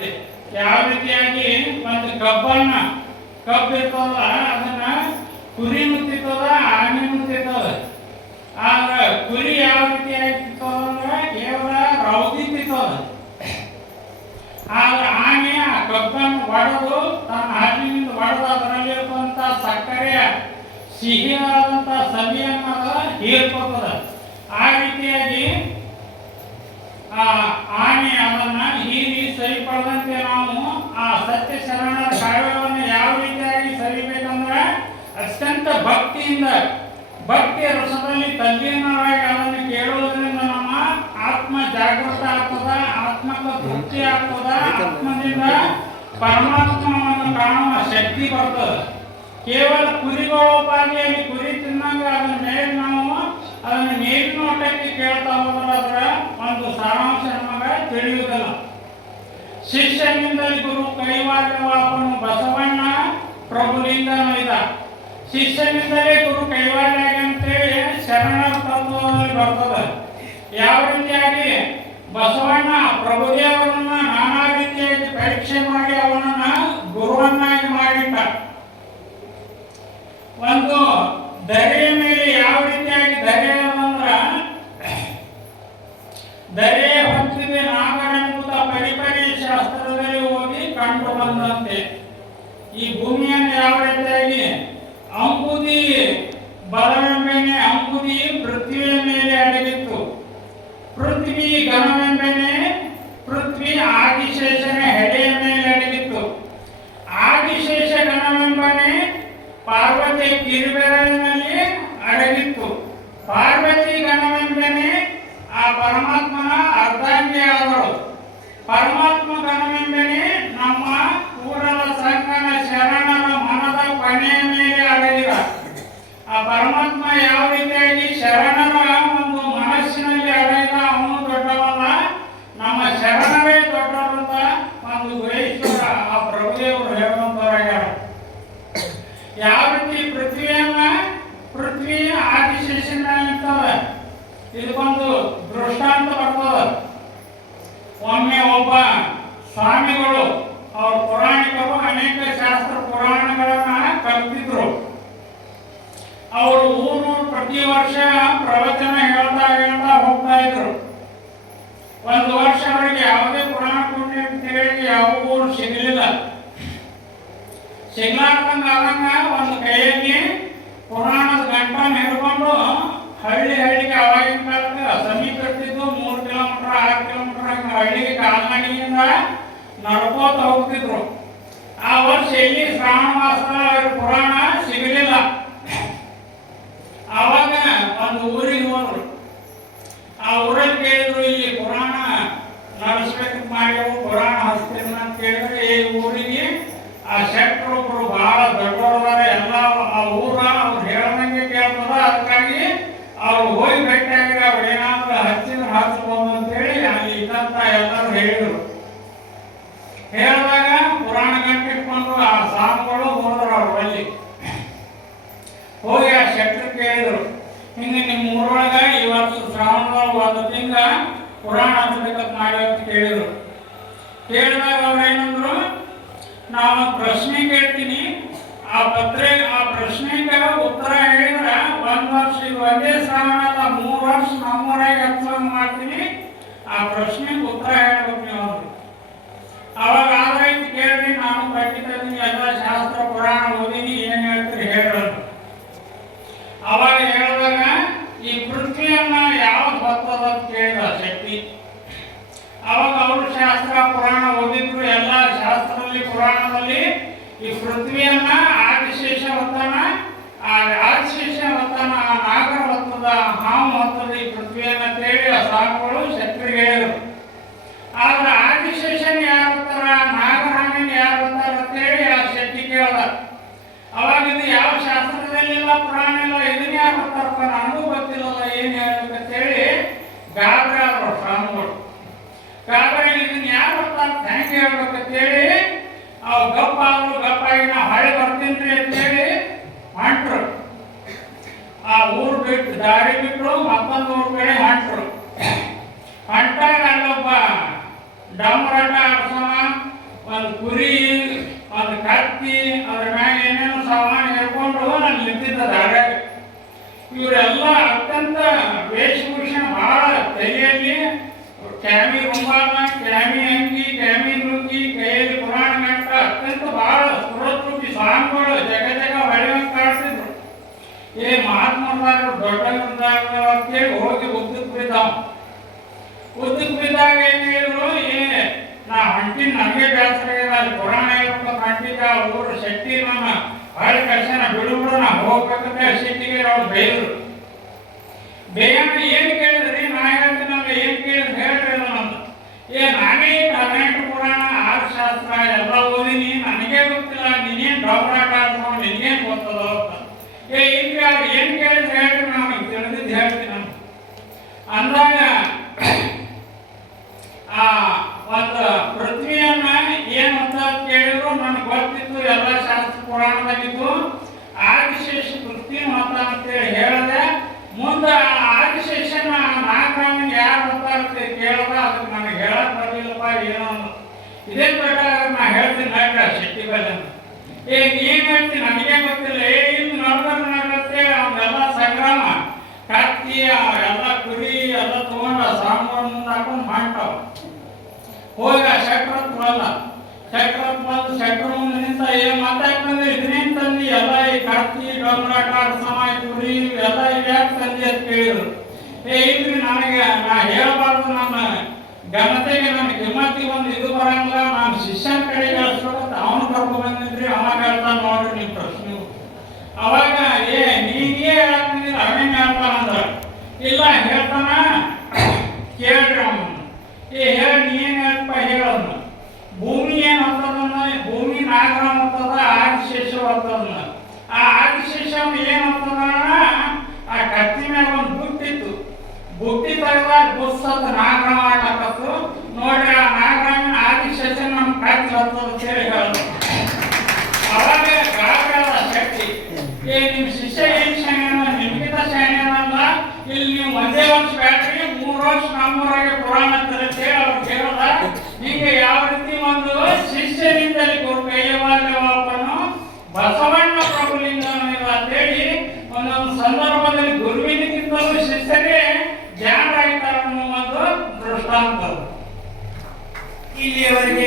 ಆಗುತ್ತೆ. ಯಾವ ರೀತಿಯಾಗಿ ಒಂದು ಕಬ್ಬು ಇರ್ತದ, ಅದನ್ನ ಕುರಿ ಮುತ್ತಿರ್ತದ, ಆನೆ ಮುತ್ತಿರ್ತದ. ಆದ್ರೆ ಕುರಿ ಯಾವ ರೀತಿಯಾಗಿ ತಿಂತದಂದ್ರೆ ಕೇವಲ ರೌದಿ ತಿಂತದ. ಆದ್ರೆ ಆನೆ ಆ ಕಬ್ಬನ್ನು ಒಡೆದು ತನ್ನ ಹಲ್ಲಿನಿಂದ ಒಡೆದು ಅದರಲ್ಲಿರುವಂತ ಸಕ್ಕರೆಯ ಸಿಹಿಯಾದಂತ ಸವಿಯನ್ನ ಹೀರ್ಕೋತದ. ಆ ರೀತಿಯಾಗಿ ಆ ಆನೆ ಅದನ್ನ ಹೀರಿ ಸರಿಪಡದಂತೆ ನಾವು ಆ ಸತ್ಯ ಶರಣರ ಕಾವ್ಯವನ್ನು ಯಾವ ರೀತಿಯಾಗಿ ಸರಿಬೇಕಂದ್ರೆ ಅತ್ಯಂತ ಭಕ್ತಿ ರಸದಲ್ಲಿ ತಲ್ಲೀನರಾಗಿ ಅದನ್ನು ಕೇಳುವುದರಿಂದ ನಮ್ಮ ಆತ್ಮ ಜಾಗೃತ ಆಗ್ತದ, ಆತ್ಮಕ ತೃಪ್ತಿ ಆಗ್ತದ, ಆತ್ಮದಿಂದ ಪರಮಾತ್ಮವನ್ನು ಕಾಣುವ ಶಕ್ತಿ ಬರ್ತದೆ. ಕೇವಲ ಕುರಿಗಳೋಪಾದಿಯಲ್ಲಿ ಕುರಿ ತಿನ್ನಂಗ ಅದನ್ನ ಮೇಲೆ ನಾವು ಅದನ್ನು ಮೇಲಿನ ನೋಟಕ್ಕೆ ಕೇಳ್ತಾ ಹೋದ್ರೆ ಒಂದು ಸಾರಾಂಶ ನಮಗೆ ತಿಳಿಯುವುದಿಲ್ಲ. ಶಿಷ್ಯನಿಂದಲೇ ಗುರು ಕೈವಾಲ್ಯವಾಪನು ಬಸವಣ್ಣ ಪ್ರಭುಲಿಂಗ ನೈದ. ಶಿಷ್ಯನಿಂದಲೇ ಗುರು ಕೈವಾಲ್ಯ ಅಂತೇಳಿ ಶರಣರ ತತ್ವದಲ್ಲಿ ಬರ್ತದೆ. ಯಾವ ರೀತಿಯಾಗಿ ಬಸವಣ್ಣ ಪ್ರಭುದೇವರನ್ನ ನಾನಾ ರೀತಿಯಾಗಿ ಪರೀಕ್ಷೆ ಮಾಡಿ ಅವನನ್ನ ಗುರುವನ್ನಾಗಿ ಮಾಡಿಟ್ಟ. ಒಂದು ಧರೆಯ ಮೇಲೆ ಯಾವ ರೀತಿಯಾಗಿ ಧರೆ ಅಂದ್ರ ಧರೆ ಹೊತ್ತಿದೆ ನಾಗರೆಂಬುದ ಪರಿಪರಿ ಶಾಸ್ತ್ರದಲ್ಲಿ ಹೋಗಿ ಕಂಡು ಬಂದಂತೆ ಈ ಭೂಮಿಯನ್ನು ಯಾವ ರೀತಿಯಾಗಿ ಅಂಬುದಿ ಬಲವೆಂಬೆನೆ ಅಂಬುದಿ ಪೃಥ್ವಿಯ ಮೇಲೆ ಅಡಗಿತ್ತು. ಪೃಥ್ವಿ ಘನವೆಂಬೆನೆ ಪೃಥ್ವಿ ಆದಿಶೇಷನ ಹೆಡೆಯ ಮೇಲೆ ಅಡಗಿತ್ತು. ಆದಿಶೇಷ ಘನವೆಂಬನೆ ಪಾರ್ವತಿ ಕಿರುಬೆರಳಿನಲ್ಲಿ ಅಡಗಿತ್ತು. ಪಾರ್ವತಿ ಘನವೆಂಬನೆ ಆ ಪರಮಾತ್ಮನ ಅರ್ಧಾಂಗಿ ಆದಳು. ಪರಮಾತ್ಮ ಘನವೆಂಬನೆ ನಮ್ಮ ಕೂಡಲ ಸಂಗನ ಶರಣರ ಮನದ ಕೊನೆಯ ಮೇಲೆ ಅಡಗಿದ. ಆ ಪರಮಾತ್ಮ ಯಾವ ರೀತಿಯಾಗಿ ಶರಣರ ಒಂದು ಮನಸ್ಸಿನಲ್ಲಿ ಅಡಗಿದ, ಅವನು ದೊಡ್ಡವಲ್ಲ, ನಮ್ಮ ಶರಣರೇ ದೊಡ್ಡವರಂತ ಒಂದು ಗುಹೇಶ್ವರ ಆ ಪ್ರಭುದೇವರು ಹೇಳುವಂತವರಾಗ್ಯಾರ. ಯಾವ ರೀತಿ ಪೃಥ್ವಿ ಆದಿಶೇಷನ ಇರ್ತದೆ. ಇದಕ್ಕೊಂದು ದೃಷ್ಟಾಂತ ಬರ್ತದೆ. ಒಮ್ಮೆ ಒಬ್ಬ ಸ್ವಾಮಿಗಳು ಅವ್ರ ಪುರಾಣಿಕರು ಅನೇಕ ಶಾಸ್ತ್ರ ಪುರಾಣಗಳನ್ನ ಕಲ್ತಿದ್ರು. ಅವರು ಊರು ಪ್ರತಿ ವರ್ಷ ಪ್ರವಚನ ಹೇಳ್ತಾ ಹೋಗ್ತಾ ಇದ್ರು. ಒಂದು ವರ್ಷ ಅವರಿಗೆ ಯಾವುದೇ ಪುರಾಣ ಪುಣ್ಯಕ್ಕೆ ಯಾವ ಊರು ಸಿಗಲಿಲ್ಲ. ಸಿಗ್ಲಾರ್ದಂಗ ಆದಂಗ ಒಂದು ಕೈಯಲ್ಲಿ ಪುರಾಣದ ಗಂಟನ್ನು ಹಿಡ್ಕೊಂಡು ಹಳ್ಳಿಗೆ ಅವಾಗಿನ ಕಾಲಕ್ಕೆ ಸಮೀಪ ಇರ್ತಿದ್ದು 3 ಕಿಲೋಮೀಟರ್ 6 ಕಿಲೋಮೀಟರ್ ಹಂಗ ಹಳ್ಳಿಗೆ ಕಾಲ್ನಡಿಗೆಯಿಂದ ನಡ್ಕೋತ ಹೋಗ್ತಿದ್ರು. ಆ ವರ್ಷ ಎಲ್ಲಿ ಶ್ರಾವಣ ಮಾಸದ ಪುರಾಣ ಸಿಗಲಿಲ್ಲ. ಆವಾಗ ಒಂದು ಊರಿಗೆ ಹೋದ್ರು. ಆ ಊರಲ್ಲಿ ಕೇಳಿದ್ರು, ಇಲ್ಲಿ ಪುರಾಣ ನಡೆಸ್ಬೇಕು ಮಾಡ್ಯವು, ಪುರಾಣ ಹಚ್ತೀನಿ ಅಂತ ಕೇಳಿದ್ರೆ ಈ ಊರಿಗೆ ಆ ಶೆಟ್ರು ಒಬ್ರು ಬಹಳ ದೊಡ್ಡವರದಾರೆ, ಎಲ್ಲ ಆ ಊರ ಅವ್ರು ಹೇಳ್ದಂಗೆ ಕೇಳ್ತದ. ಅದಕ್ಕಾಗಿ ಅವ್ರು ಹೋಗಿ ಭೇಟಿಯಾಗಿ ಅವ್ರು ಏನಾದ್ರು ಹಚ್ಚಿದ್ರೆ ಹಚ್ಬೋದು ಅಂತೇಳಿ ಅಲ್ಲಿ ಇದ್ದಂತ ಎಲ್ಲರೂ ಹೇಳಿದ್ರು. ಹೇಳಿದಾಗ ಪುರಾಣ ಗಂಟೆ ಇಟ್ಕೊಂಡು ಆ ಸ್ವಾಮಿಗಳು ಹೋದ್ರು. ಅವ್ರ ಬಳಿ ಹೋಗಿ ಆ ಶೆಟ್ರು ಕೇಳಿದ್ರು, ಹಿಂಗೆ ನಿಮ್ಮ ಊರೊಳಗ ಈ ವರ್ಷ ಶ್ರಾವಣದೊಳಗೆ ಒಂದು ತಿಂಗಳ ಪುರಾಣ ಹಚ್ಚಬೇಕಂತ ಮಾಡಿ ಅಂತ ಕೇಳಿದ್ರು. ಕೇಳಿದಾಗ ಅವ್ರು ಏನಂದ್ರು, ನಾನು ಪ್ರಶ್ನೆ ಕೇಳ್ತೀನಿ, ಆ ಪ್ರಶ್ನೆಗೆ ಉತ್ತರ ಹೇಳಿದ್ರೆ 1 ವರ್ಷ ಇದು ಒಂದೇ ಶ್ರಾವಣದ 3 ವರ್ಷ ನಮ್ಮೂರಾಗಿ ಹಚ್ಚಂಗ್ ಮಾಡ್ತೀನಿ, ಆ ಪ್ರಶ್ನೆಗೆ ಉತ್ತರ ಹೇಳ್ಬೇಕು ನೀವು ಅಂದ್ರು. ಅವಾಗ ಆದ್ರಾಯ್ತು ಕೇಳ್ರಿ, ನಾನು ಪಂಡಿತನಿ, ಎಲ್ಲ ಶಾಸ್ತ್ರ ಪುರಾಣ ಓದಿನಿ, ಏನ್ ಹೇಳ್ತೀರಿ ಹೇಳೋದು. ಅವಾಗ ಹೇಳಿದಾಗ ಈ ಪೃಥ್ವಿಯನ್ನ ಯಾವ್ದು ಹೊತ್ತದ ಅಂತ ಕೇಳಿದ ಶಕ್ತಿ. ಅವಾಗ ಅವರು ಶಾಸ್ತ್ರ ಪುರಾಣ ಓದಿದ್ರು. ಎಲ್ಲ ಶಾಸ್ತ್ರದಲ್ಲಿ ಪುರಾಣದಲ್ಲಿ ಈ ಪೃಥ್ವಿಯನ್ನ ಆದಿಶೇಷ ಹೊತ್ತಾನ, ಆ ಆದಿಶೇಷ ಹೊತ್ತಾನ, ಆ ನಾಗರ ಹೊತ್ತದ, ಹಾವು ಹೊತ್ತದ ಈ ಪೃಥ್ವಿಯನ್ನ ಕೇಳಿ ಆ ಸ್ವಾಮಿಗಳು ಶಕ್ತಿಗೆ ಹೇಳಿದ್ರು. ಆದ್ರೆ ಆದಿಶೇಷನ್ ಯಾರು ಹೊತ್ತಾರ, ನಾಗರಾಮನ್ ಯಾರು ಹೊತ್ತಾರ ಅಂತೇಳಿ ಆ ಶಕ್ತಿ ಕೇಳ್ದ. ಅವಾಗ ಇದು ಯಾವ ಶಾಸ್ತ್ರದಲ್ಲಿಲ್ಲ, ಪುರಾಣ ಇಲ್ಲ, ಇದನ್ನ ಯಾರು ಹೊತ್ತಾರಪ್ಪ, ನನಗೂ ಗೊತ್ತಿಲ್ಲಲ್ಲ, ಏನ್ ಹೇಳ್ಬೇಕಂತೇಳಿ ಗಾಬರಿ ಆದ್ರು ಸ್ವಾಮಿಗಳು. ಗಾಬರಿ ಇದನ್ನ ಯಾರು ಹೊತ್ತಾರ ಹೆಂಗೆ ಹೇಳ್ಬೇಕಂತೇಳಿ ಅವು ಗಪ್ಪಾಗಿ ನಾವು ಹಳೆ ಬರ್ತೀನಿ ಅಂತೇಳಿ ಹೊಂಟ್ರು. ಆ ಊರು ಬಿಟ್ಟು ದಾರಿ ಬಿಟ್ಟರು, ಮತ್ತೊಂದು ಊರ ಕಡೆ ಹೊಂಟ್ರು. ಹೊಂಟಾಗ ಅಲ್ಲೊಬ್ಬ ಡಮರಾಟ ಆಡ್ಸೋಣ ಕತ್ತಿ ಅದ್ರ ಮ್ಯಾಗ ಏನೇನು ಸಾಮಾನು ಹೇಳ್ಕೊಂಡು ನಾನು ನಿಂತಿದ್ದ ದಾರ್ಯಾಗ. ಇವರೆಲ್ಲ ಅತ್ಯಂತ ವೇಷಭೂಷಣ ಬಹಳ ತಲೆಯಲ್ಲಿ ಕ್ಯಾಮಿ ರುಂಬಾಲ, ಕ್ಯಾಮಿ ಅಂಗಿ, ಕ್ಯಾಮಿ ಲುಂಗಿ, ಕೈಯಲ್ಲಿ ಪುರಾಣ ಗಂಟ ಅತ್ಯಂತ ಬಹಳ ಸುರತೃಪಿ ಸ್ವಾಮಿಗಳು ಜಗ ಜಗ ಹೊಳೆವಂತ ಕಾಡ್ತಿದ್ರು. ಮಹಾತ್ಮರು ದೊಡ್ಡ ಅಂತೇಳಿ ಹೋಗಿ ಉದ್ದಕ್ಕೆ ಬಿದ್ದಾವ. ಉದ್ದಕ್ಕೆ ಬಿದ್ದಾಗ ಏನ್ ಹೇಳಿದ್ರು, ನಾ ಹೊಂಟಿನ ನನಗೆ ಬೇಸರ ಅಲ್ಲಿ ಪುರಾಣ ಹೇಳ್ಬೇಕು ಹೊಂಟಿದ್ದ ಊರು ಶಕ್ತಿ ನನ್ನ ಹೊಳೆ ಕರ್ಸನ ಬಿಡುಬಿಡು ನಾ ಹೋಗ್ಬೇಕಂತ ಸಿಟ್ಟಿಗೆ ಅವ್ರು ಬೈದ್ರು. ಬೇಯಣ್ಣ ಏನು ಕೇಳಿದ್ರಿ? ನಾ ಹೇಳ್ತೀನಿ ನಮ್ಗೆ ಏನು ಕೇಳಿದ್ರು ಹೇಳ್ರಿ ನಮ್ದು. ನಾನೇ 18 ಪುರಾಣ 6 ಶಾಸ್ತ್ರ ಎಲ್ಲ ಓದಿನಿ, ನನಗೆ ಗೊತ್ತಿಲ್ಲ, ನೀನೇನು ಡಾಕ್ಟರ್ ಆಡ್ಕೊಂಡು ನಿನಗೇನು ಗೊತ್ತದ ಅಂತ. ಇಲ್ರಿ ಅವ್ರು ಏನು ಕೇಳಿದ್ರು ಹೇಳ್ರಿ, ನಾವು ತಿಳಿದಿದ್ದು ಹೇಳ್ತೀನಿ ಅಂತ ಅಂದಾಗ ಒಂದು ಪೃಥ್ವಿಯನ್ನ ಏನು ಅಂತ ಕೇಳಿದ್ರು ನನಗೆ ಗೊತ್ತಿತ್ತು, ಎಲ್ಲ ಶಾಸ್ತ್ರ ಪುರಾಣದಾಗಿತ್ತು. ಆದಿಶೇಷ ಪೃಥ್ವಿ ಮತ ಅಂತೇಳಿ ಹೇಳಿದೆ. ಮುಂದೆ ಆದಿಶೇಷನ ನಾಗರಾಮನ್ ಯಾರು ಗೊತ್ತಾಗುತ್ತೆ ಕೇಳದ, ಅದಕ್ಕೆ ನನಗೆ ಹೇಳಕ್ ಬರಲಿಲ್ಲಪ್ಪ ಏನೋ ಇದೇ ಪ್ರಕಾರ ನಾ ಹೇಳ್ತೀನಿ ಹೇಳ್ರ ಶಕ್ತಿ ಬಲ್ಲ. ನೀನ್ ಹೇಳ್ತೀನಿ ನನಗೆ ಗೊತ್ತಿಲ್ಲ. ಇನ್ನು ನಡ್ದತ್ತೆ ಅವನ್ನೆಲ್ಲ ಸಂಗ್ರಾಮ ಕತ್ತಿ ಎಲ್ಲ ಕುರಿ ಎಲ್ಲ ತಗೊಂಡ ಸಾಂಬಾರು ಮುಂದೆ ಹಾಕೊಂಡು ಮಾಡ್ತಾವ. ಹೋಗ ಶಕ್ರತ್ ಬಲ್ಲ, ಶಕ್ರತ್ ಬಂದು ಶಕ್ರ ಮುಂದೆ ನಿಂತ ಮಾತಾಡ್ಕೊಂಡು ಇದನ್ನೇನು ತಂದಿ ಎಲ್ಲ ಈ ಕತ್ತಿ ಡೊಂಬರಾಟ ಸಮಾಜ ಕುರಿ ಎಲ್ಲ ಯಾಕೆ ತಂದಿ ಅಂತ ಕೇಳಿದ್ರು. ಇಲ್ರಿ ನನಗೆ ನಾ ಹೇಳಬಾರ್ದು, ನನ್ನ ಘನತೆಗೆ ನನ್ನ ಕಿಮ್ಮತ್ತಿಗೆ ಒಂದು ಇದು ಬರಂಗಿಲ್ಲ, ನಾನು ಶಿಷ್ಯನ ಕಡೆಗೆ ಕಳಿಸ್ಬೇಕಂತ ಅವನು ಕರ್ಕೊಂಡು ಬಂದಿದ್ರಿ. ಅವಾಗ ಹೇಳ್ತಾನ ನೋಡ್ರಿ ನಿಮ್ಮ ಪ್ರಶ್ನೆ. ಅವಾಗ ನೀನೇ ಹೇಳ್ತಿದ್ದೀರ ಅವನೇನು ಹೇಳ್ತಾನಂದ್ರ, ಇಲ್ಲ ಹೇಳ್ತಾನ ಕೇಳ್ರಿ ಅವನು. ಹೇಳಿ ನೀನು ಹೇಳ್ಪ ಹೇಳೋದನ್ನ. ಭೂಮಿ ಏನು ಅಂತದನ್ನ, ಭೂಮಿ ನಾಗರಾಮ ಅಂತದ, ಆದಿಶೇಷ ಅಂತದನ್ನ. ಆ ಆದಿಶೇಷ ಏನು ಅಂತದ, ಆ ಕತ್ತಿ ಮ್ಯಾಗ ಒಂದು ಬುಟ್ಟಿತ್ತು. ಬುಟ್ಟಿ ತೆಗೆದಾಗ ಬುಸ್ಸದ ನಾಗರಾಮ ಆಟಕ್ಕತ್ತು ನೋಡ್ರಿ. ಆ ನಾಗರಾಮನ ಆದಿಶೇಷ ನಮ್ಮ ಕತ್ತಿ ಹತ್ತದ ಅಂತ ಹೇಳಿ ಹೇಳೋದು. ಅವಾಗ ಗಾಬರಿಯಾದ ಶಕ್ತಿ. ನಿಮ್ಮ ಶಿಷ್ಯ ಏನು ಶಾಣ್ಯನ, ನಿಮ್ಗಿಂತ ಶಾಣ್ಯನಲ್ಲ, ಇಲ್ಲಿ ನೀವು ಒಂದೇ ವರ್ಷ ಬ್ಯಾಟ್ರಿ 3 ವರ್ಷ ನಮ್ಮೂರಾಗೆ ಪುರಾಣ ಅಂತೇಳಿ ಅವ್ರು ಕೇಳೋದ. ಹಿಂಗೆ ಯಾವ ರೀತಿ ಒಂದು ಶಿಷ್ಯರಿಂದಲೇ ಕೈಯವಾಲ್ಯವಾಪನು ಬಸವಣ್ಣ ಪ್ರಭುಲಿಂಗನ ಅಂತೇಳಿ ಒಂದೊಂದು ಸಂದರ್ಭದಲ್ಲಿ ಗುರುವಿನಕ್ಕಿಂತಲೂ ಶಿಷ್ಯರೇ ಜ್ಞಾನ ರಹಿತ ಅನ್ನೋ ಒಂದು ದೃಷ್ಟಾಂತ. ಇಲ್ಲಿಯವರೆಗೆ